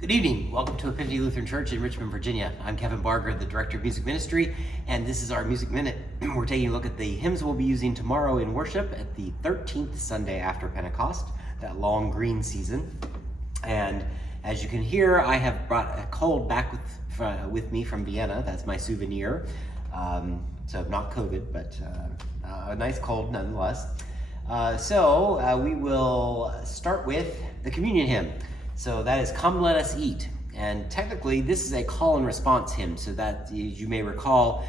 Good evening. Welcome to Epiphany Lutheran Church in Richmond, Virginia. I'm Kevin Barger, the Director of Music Ministry, and this is our Music Minute. We're taking a look at the hymns we'll be using tomorrow in worship at the 13th Sunday after Pentecost, that long green season. And as you can hear, I have brought a cold back with me from Vienna. That's my souvenir. So not COVID, but a nice cold nonetheless. So we will start with the communion hymn. So that is Come Let Us Eat. And technically this is a call and response hymn, so that you may recall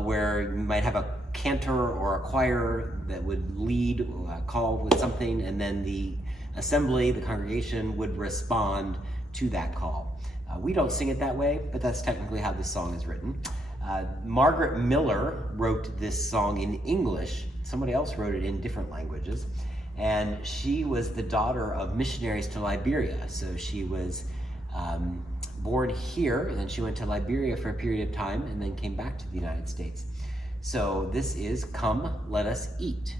where you might have a cantor or a choir that would lead a call with something, and then the assembly, the congregation, would respond to that call. We don't sing it that way, but that's technically how this song is written. Margaret Miller wrote this song in English. Somebody else wrote it in different languages. And she was the daughter of missionaries to Liberia. So she was born here, and then she went to Liberia for a period of time, and then came back to the United States. So this is Come Let Us Eat.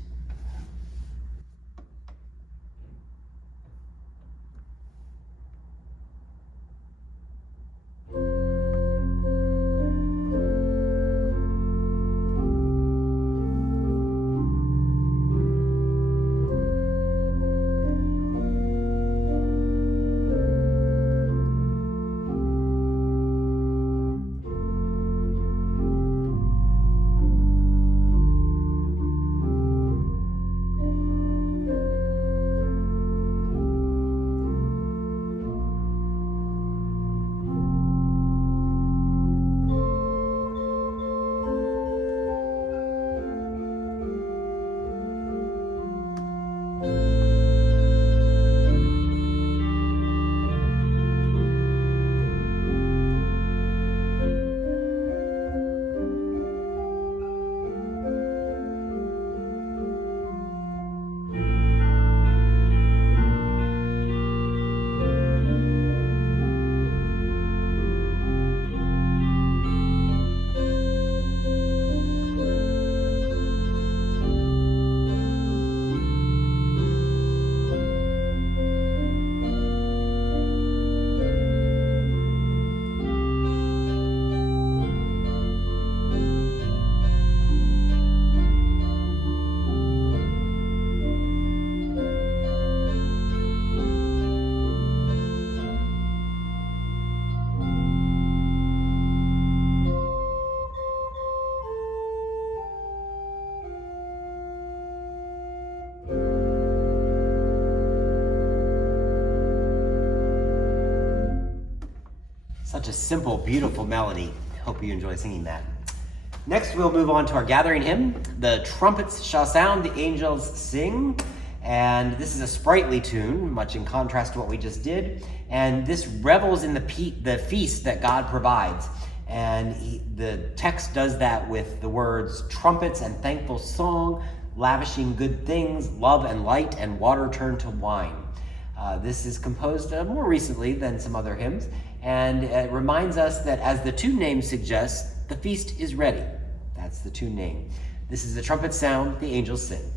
Such a simple, beautiful melody. Hope you enjoy singing that. Next, we'll move on to our gathering hymn. The trumpets shall sound, the angels sing. And this is a sprightly tune, much in contrast to what we just did. And this revels in the feast that God provides. And the text does that with the words trumpets and thankful song, lavishing good things, love and light, and water turned to wine. This is composed more recently than some other hymns, and it reminds us that, as the tune name suggests, the feast is ready. That's the tune name. This is the trumpet sound, the angels sing.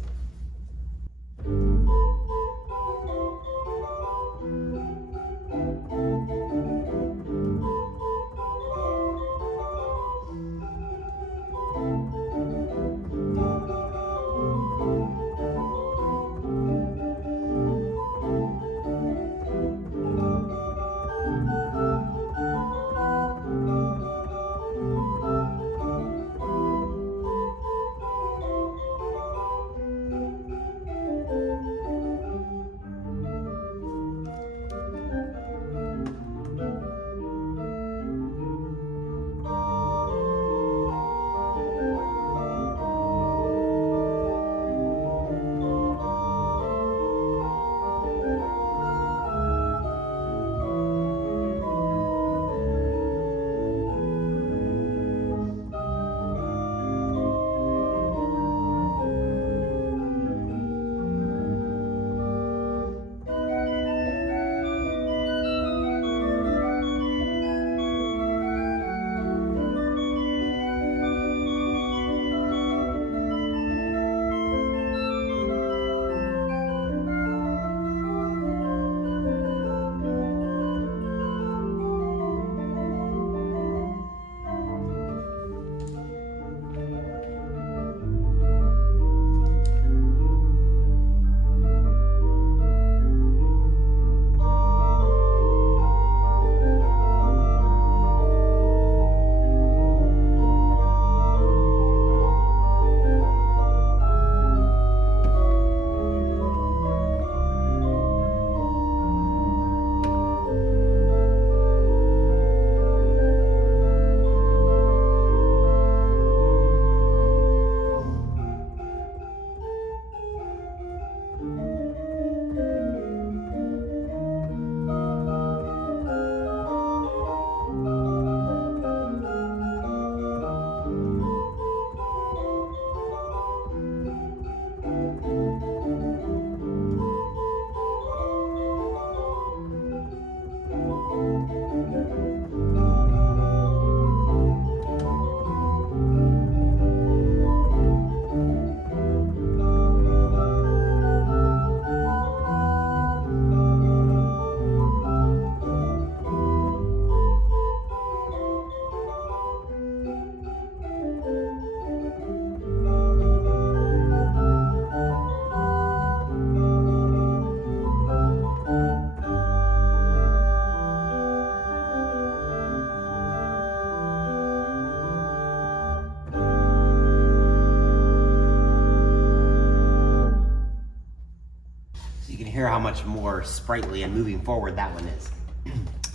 hear how much more sprightly and moving forward that one is.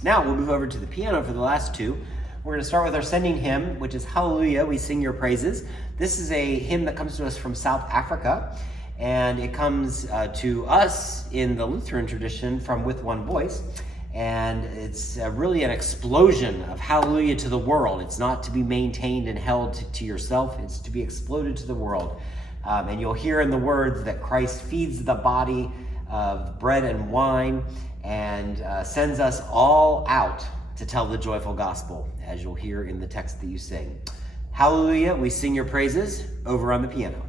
Now we'll move over to the piano for the last two. We're going to start with our sending hymn, which is Hallelujah, We Sing Your Praises. This is a hymn that comes to us from South Africa, and it comes to us in the Lutheran tradition from With One Voice. And it's really an explosion of hallelujah to the world. It's not to be maintained and held to yourself. It's to be exploded to the world. And you'll hear in the words that Christ feeds the body of bread and wine and sends us all out to tell the joyful gospel, as you'll hear in the text that you sing. Hallelujah, we sing your praises, over on the piano.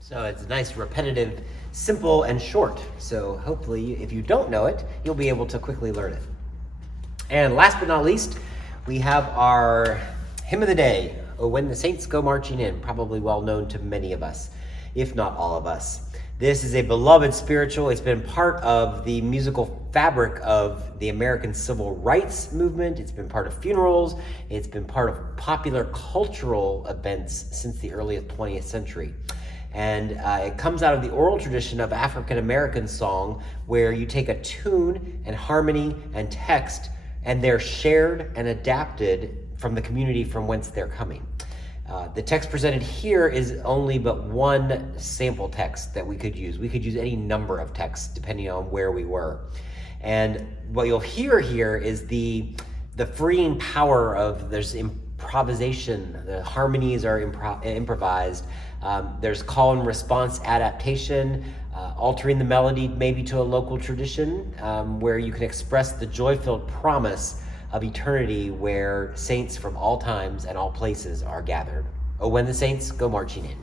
So it's nice, repetitive, simple, and short. So hopefully, if you don't know it, you'll be able to quickly learn it. And last but not least, we have our hymn of the day, "Oh, When the Saints Go Marching In," probably well known to many of us, if not all of us. This is a beloved spiritual. It's been part of the musical fabric of the American Civil Rights Movement. It's been part of funerals. It's been part of popular cultural events since the early 20th century. And it comes out of the oral tradition of African American song, where you take a tune and harmony and text, and they're shared and adapted from the community from whence they're coming. The text presented here is only but one sample text that we could use. We could use any number of texts depending on where we were. And what you'll hear here is the freeing power of, there's improvisation, the harmonies are improvised, there's call and response adaptation, altering the melody maybe to a local tradition, where you can express the joy-filled promise of eternity where saints from all times and all places are gathered. Oh, when the saints go marching in.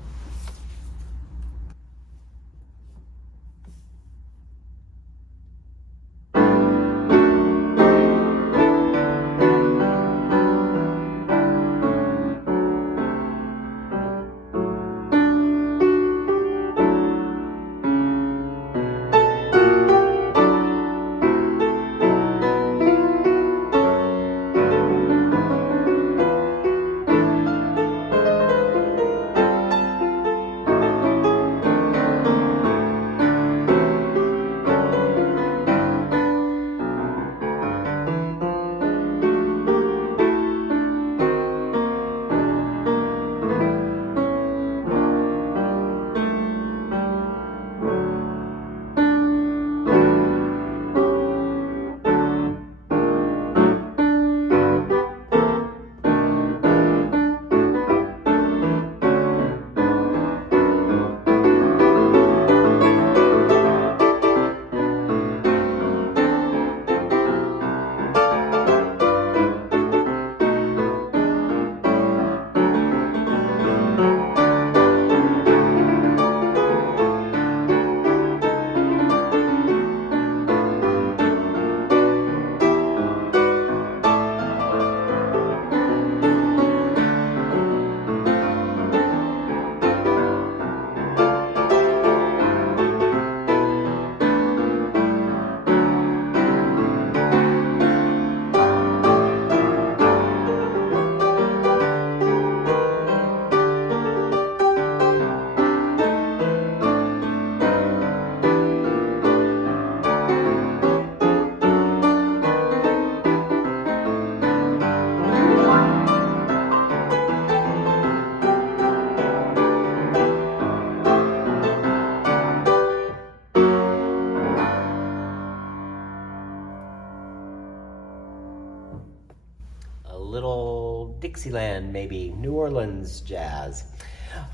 old Dixieland, maybe New Orleans jazz.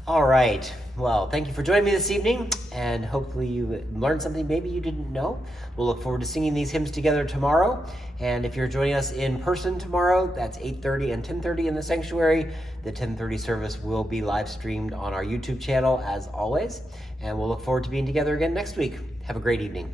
All right, well, thank you for joining me this evening, and hopefully you learned something maybe you didn't know. We'll look forward to singing these hymns together tomorrow, and if you're joining us in person tomorrow, that's 8:30 and 10:30 in the sanctuary. The 10:30 service will be live streamed on our YouTube channel as always, and we'll look forward to being together again next week. Have a great evening.